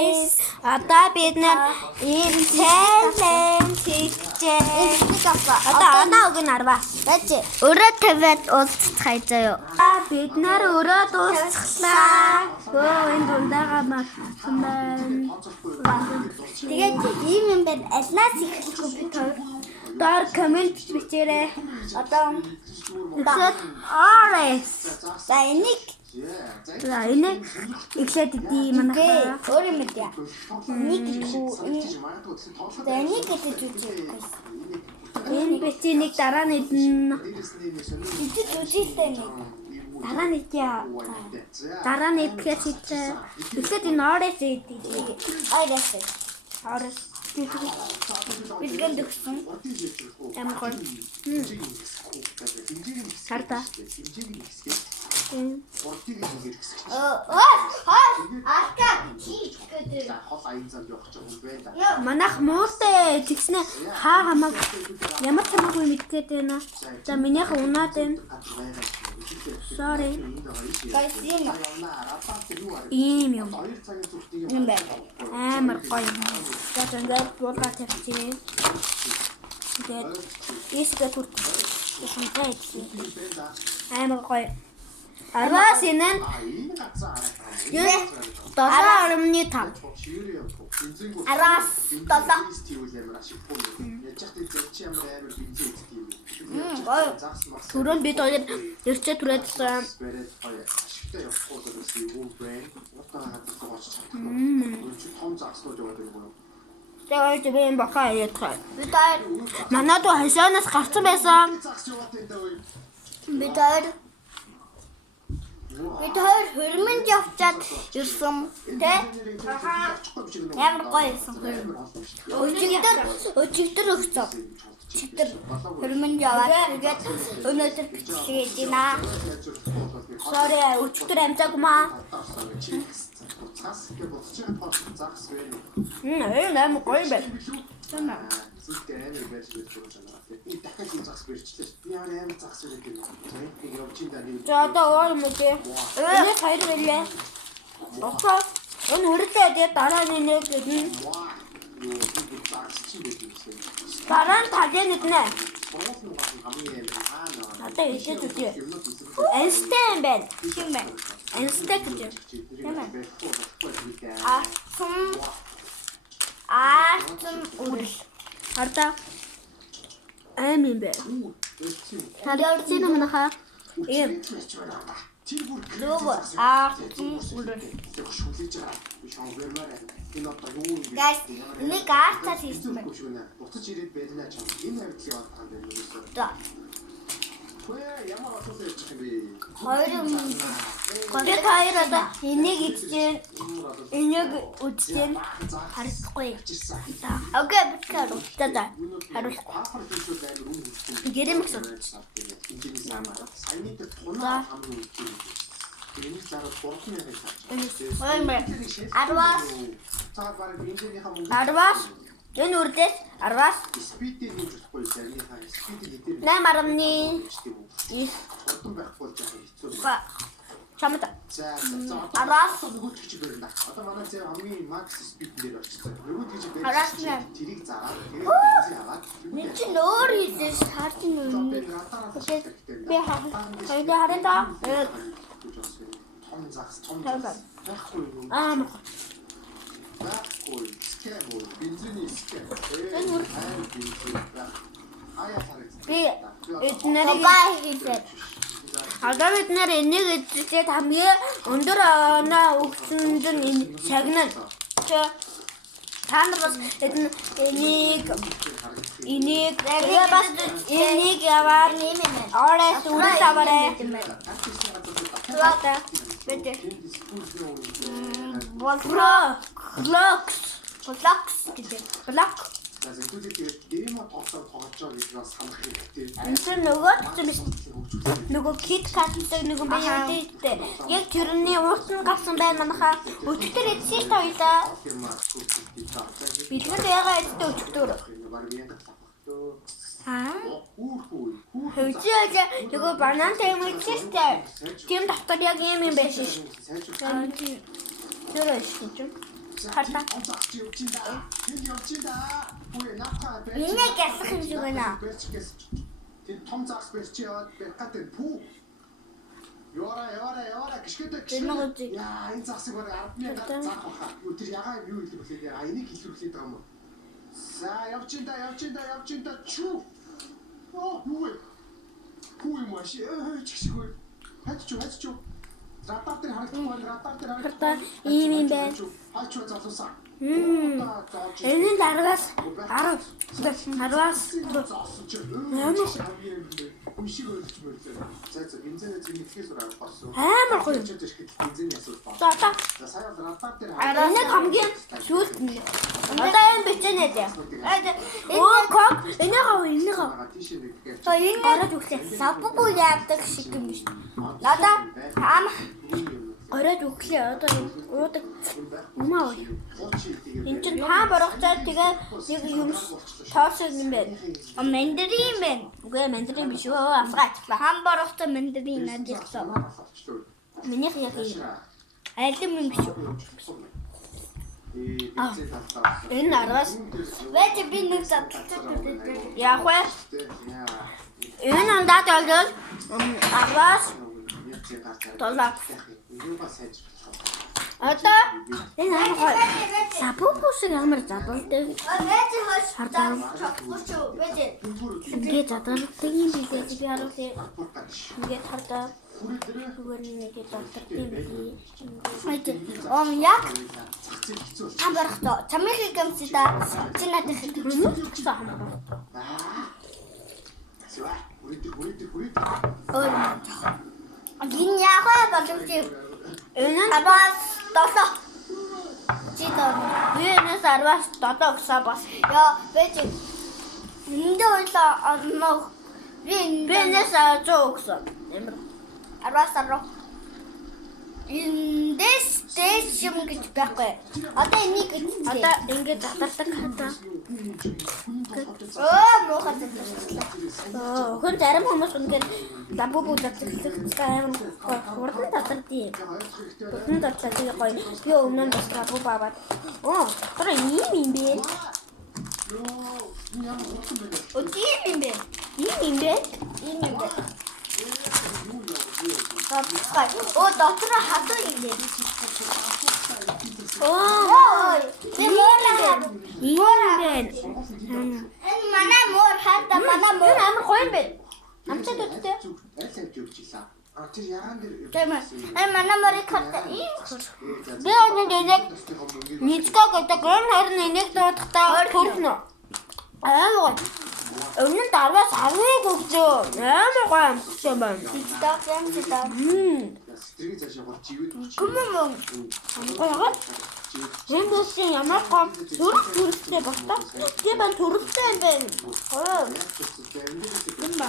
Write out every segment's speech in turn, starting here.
guys. Одоо бид нар ийм challenge хийчихээ. Одоо оноо өгнө арва. Өрөө тавиад уулзцгаая заяа. Бид нар өрөө дуусчлаа. Энэ дундаагаа магсан байна. Тэгээд ийм юм байна. Алнаас эхлэхгүй бид доор коммент бичээрэй. Одоо Alex. За энийг эхлээд идэе манайхаа. Өөр юм ээ. Нэг хүү. За энийг гэж үгүй. Энэ бити нэг дараа нь идэн. Эцэг үжигтэй нэг. Дараа нь идэ. Дараа нь идэхээс идэв. Эхлээд энэ Alex идэе. Alex. Билгэн дөхсөн. Ямар гоё. Харта. Манайх мууртай тэгснэ хаа хамаг ямар хамаагүй мэдгээд байна. За минийх унаад байна. Sorry. Ийм юм. Юм байна. Амар гоё. За ингээд буулгаад тавьчихъя. Тэгээд ийсгээ түрт. Амар гоё. Арвас энэ юу 7.5. Арвас 7. Түрүүн бид хоёр ирчээ түрээдсэн. Тэгээд би энэ бахаа яатах. Бид хоёр манайд хашаанаас гарсан байсан. Бид хоёр хөрмөнд явчаад ирсэн тэ ямар гоё ирсэн өчигдөр өгсөн өчигдөр хөрмөнд яваад тэгээд өнөөдөр бичлэгээд байна. Sorry өчигдөр амжаагүй маа. Амар гоё байна. За одоо өөр юм дээ. Энэ хоёр байлаа. Окей. Энэ үргэлжлээ дараа нь нэг гэдэг. Дараа нь тагийн нэгнэ. Одоо ийшээ зүгөө. Einstein байна. Хин байна. Einstein гэж. Хин байна. Артем үрэл. Харта амин бэ. Хараад чинь манайхаа ийм лов артем үрэл. Guys, нэг артаа хийсэн байна. Буцаж ирээд байлаа ч энэ хавьдлыг авах юм байна. Хоёр юм. Бид хоёр одоо энийг идчихээн. Энийг үдчихээн. Харахгүй. Окей, битгааруу. За. Харуулахгүй. Гэрэмс. Арвас. Энэ үрдээс арвас. Наймарамны. Чамта. Арвас. Одоо манай зөв хамгийн макс спид дээр очсон. Арвас тэрийг зараад аваад. Нэг чинь өөр хийдэж харж нүн. Би хараа. Том загс. Одоо бид нэр энийг эзлээд хамгийн өндөр оноо өгсөн нь шагнана. Танаас энийг яваад орос үрэл аваарай. Туата бид Blocks гэдэг. Block. Энэ нөгөө кит каттай нөгөө баяртай. Яг тэрний уутан гарсан байна манайхаа. Өчигдөр эцсийн тойлоо. Билгэр ягаа эцтэй өчигдөр. Хөөж нөгөө банантай юм эцстэй. Тийм доктор яг юм байсан шүү. Тэр шүү. Хартаа. Энийг ялах юм шиг байна. Том загс барьж яваад бэкатэн пүү. Яваараа гიშгэдэг. Яа, энэ загсыг бараг 10,000 заах баха. Юу тэр ягаа юу хэлэх вэ? Яа, энийг хэлүүлээд байгаа юм уу? За, явж ин да. Чүү. Юу вэ? Пүү юм ааш. Чигшгүй. Хаччуу. Радар дээр харагдахгүй. Хартаа ийм юм байна. Хаччуу залуусаа. Энэ дараагаас 10-аас амар гоё. Энэ хамгийн сүүлд нь. Одоо энэ бичэнэ дээ. Кок энэ гав. То энэ гараад үглээ. Саббу яадаг шиг юм биш. Надаа гороод өглөө одоо уудаг юм аа. Энд чинь хаа борохтой тэгээ нэг юм тоосог юм байна. Мандарин байна. Үгүй мандарин биш үү? Афгач. Хаа борохтой мандарин надад. Миний яг айлм юм биш үү? Энэ араас вэж би нэг задлаа. Яг вэ? Энэ андаад олгол араас толаа. Одоо энэ аа сапопусыг ямар задуулдаг. Хардаа. Ингээд задуулдаг юм билээ би харуулъя. Ингээд хардаа. Зүгээр нэг доктор тийм. Яг амбархтоо чамхиг гэмсэда чинатай хэлдэг. Гин яхаа боловч энэ абас тосо чидо биенээс арвас тото гсабас я вэж энд ойлоо анно биенээс зоогсо арвас арро эндээс дэшим гэж байхгүй одоо энийг одоо ингээд татардаг хата мохот хүн зарим хүмүүс үнээр ламбу татдаг аим хурдан татардیں۔ Хурдан татдаг гоё би өмнө нь бас ламбу баваад тэр ийм бэ доктор хатуу юм бэ? Энэ манай мөр хата манай мөр амар гоё юм бэ? Амцад үттэй. Тэр ягаан дээр энэ манай мөрийг хата ийм би нэг нийцгээ гэдэг харин энийг доодохтаа төрнө. Аа өмнө нь дараас авыг өгдөө. Амар гоё амтсан байна. Тэгтээ. стриг цаашаа гол живэд өгч. Гоё. Энэ бүсийн ямар гоо төрөлтэй багтаа. Би бан төрөлтэй юм байна. Гоё. Энэ ба.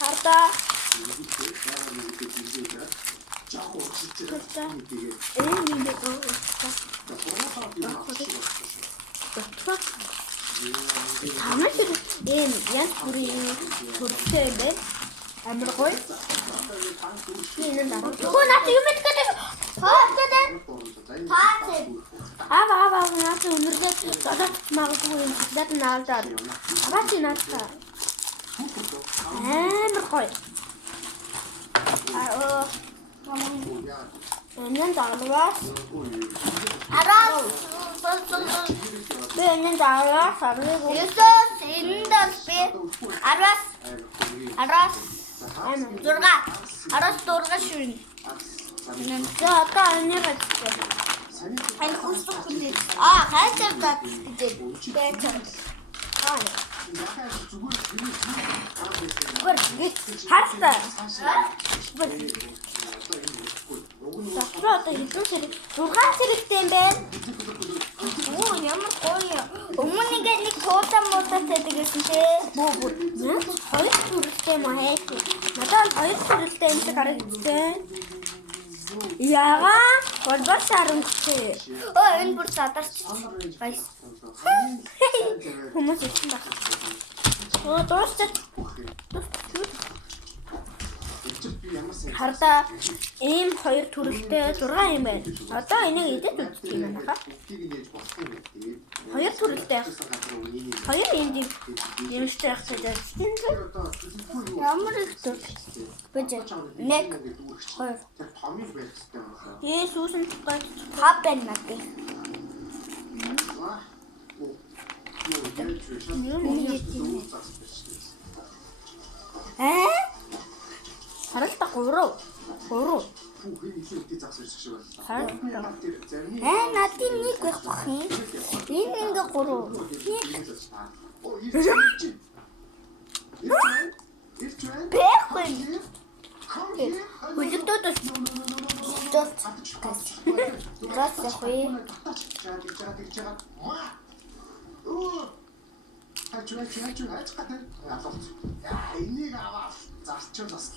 Хардаа. Тамаа энэ яг бүрийн төрөлтэй байна. Амар гоё. Энэ дараа. Наад юм гэдэг. Хаагаад. Аа наад өнөрлөө одоо магадгүй юм дат наалдаад. Аваач наадаа. Амар гоё. Энэ дараа. Энэ дараа сарыг Есүс эндээс би арас дурга шүн. За одоо энэ гэж. Ань хүсдэг хүлээ. Хайцагдаад гэж. Хартаа. Одоо хэдэн сард 6 сартай юм байна. Ямар гоё. Өмнө нэг туусан муудаатай гэсэн тий. Хоёр төрөлтэй маяг. Надад хоёр төрөлтэй юм шиг харагдсан. Яга болбор саранчээ. Энэ бүр задарч. Гайс. Хүмүүс ирсэн баг. Дуусчих. Хардаа ийм хоёр төрөлтэй 6 юм байна. Одоо энийг идэж үзчих юм байна. Хоёр төрөлтэй. Хоёр юмштай байх гэж байна. Ямар их төрөл. Бэж. 1 2 Есүс нь гой хав байна надад. Харалта 3. Надад нэг байх бах юм. Энэ ингээ 3. Бэхгүй. Хүлэгдээд газ яхий. Энийг аваад зарчуулсан.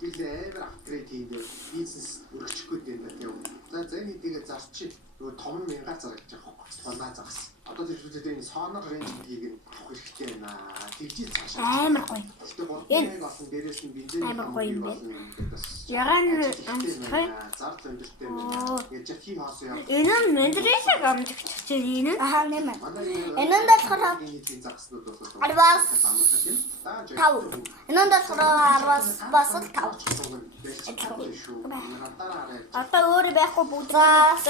Билээ амар апгрейд хийгээд бизнес өргөчихгүй дээ тийм. За энийг тэгээ зарчих. Нөгөө том мянгаар зарах гэж байгаа хөөх. Тулаа загас. Одоо тэр зүйлээ энэ сонор рейнж гэдгийг авах хэрэгтэй байна. Тэгжиж цаашаа. Амар гоё. Энэ болсон дээрээс нь бензин амар гоё юм бэ. Ягаан амстай. Зардал өндөртэй байна. Гэж хий хоосон юм. Энэ нь мендрээсээ амжигч чинь энэ. Аа нэмэ. Энэ нь болохоор арвас 5. Энэ нь болохоор арвас бас 5. Одоо өөр байхгүй бүгдээс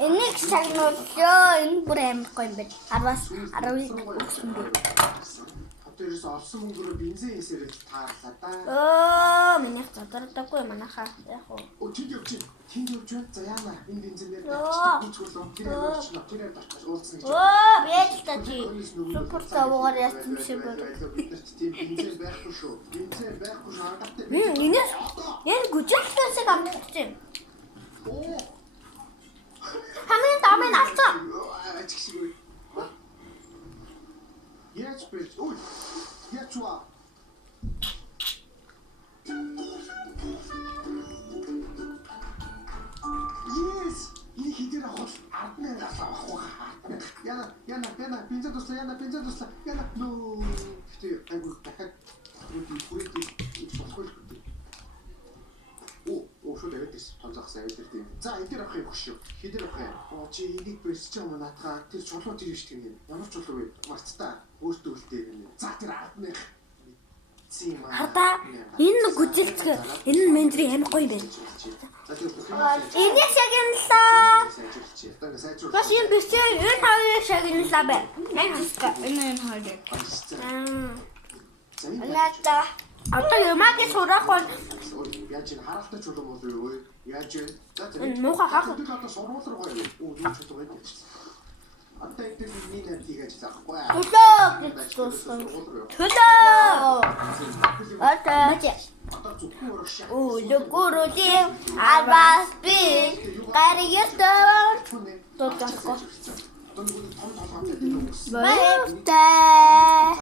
энийг шагнууллаа. Энэ бүр амар гоё юм байна. Арвас 10-ыг өгсөн бэ. Тэрс олсон мөнгөөр бензин хийсээр таарлаа да. Миний задардаггүй манайхаа яг уу. Тэнд явж байна. За яана энэ бензинээр бичүүлсэн. Тэр уулзсан гэж. Бэж та чи. Супер тавгаар яасан шиг байна. Тийм бензин байхгүй шүү. Бензин байхгүй шааргатай. Энэ гүжигтэйсэг амтчих юм. Хамгийн дамын алцаа. Яаж бэ? Ой. Яаж вэ? Yes. Энэ хидэр авах 10,000 авах. Яна бензин дуслаа. Яна нөө. Тэ айгуу дахиад бүрийд болохгүй. Шууд авчихсан тонцоогсаа авдэртэй. За эдгээр авах юм хөшөө. Хидэр авах юм. Чи энийг бэрсэж байгаа манатгаа тэр чулуу тийм шүү дээ. Ямар чулуу вэ? Марцтай. Өөртөө үлдээ гэнэ. За тэр 10,000. Хардаа энэ гүжигцгээ. Энэ нь мендрийн амар гоё юм байна. Энийг шагналаа. Бас юм бисээ энэ хоёрыг шагналаа бай. Энэ хоёрыг. Лата. Одоо ямаагийн сурах бол яаж ин харалтай чулуу болов уу? Яаж вэ? Энэ муухай хаах. Одоо сургууль руу гоё. Энэ чулуу байдаг. Одоо энэ миний нэтгийгэж заахгүй. Төлөө. Одоо лөгөрөлийн аваас би гарьястаа тотохгүй. Баяртай.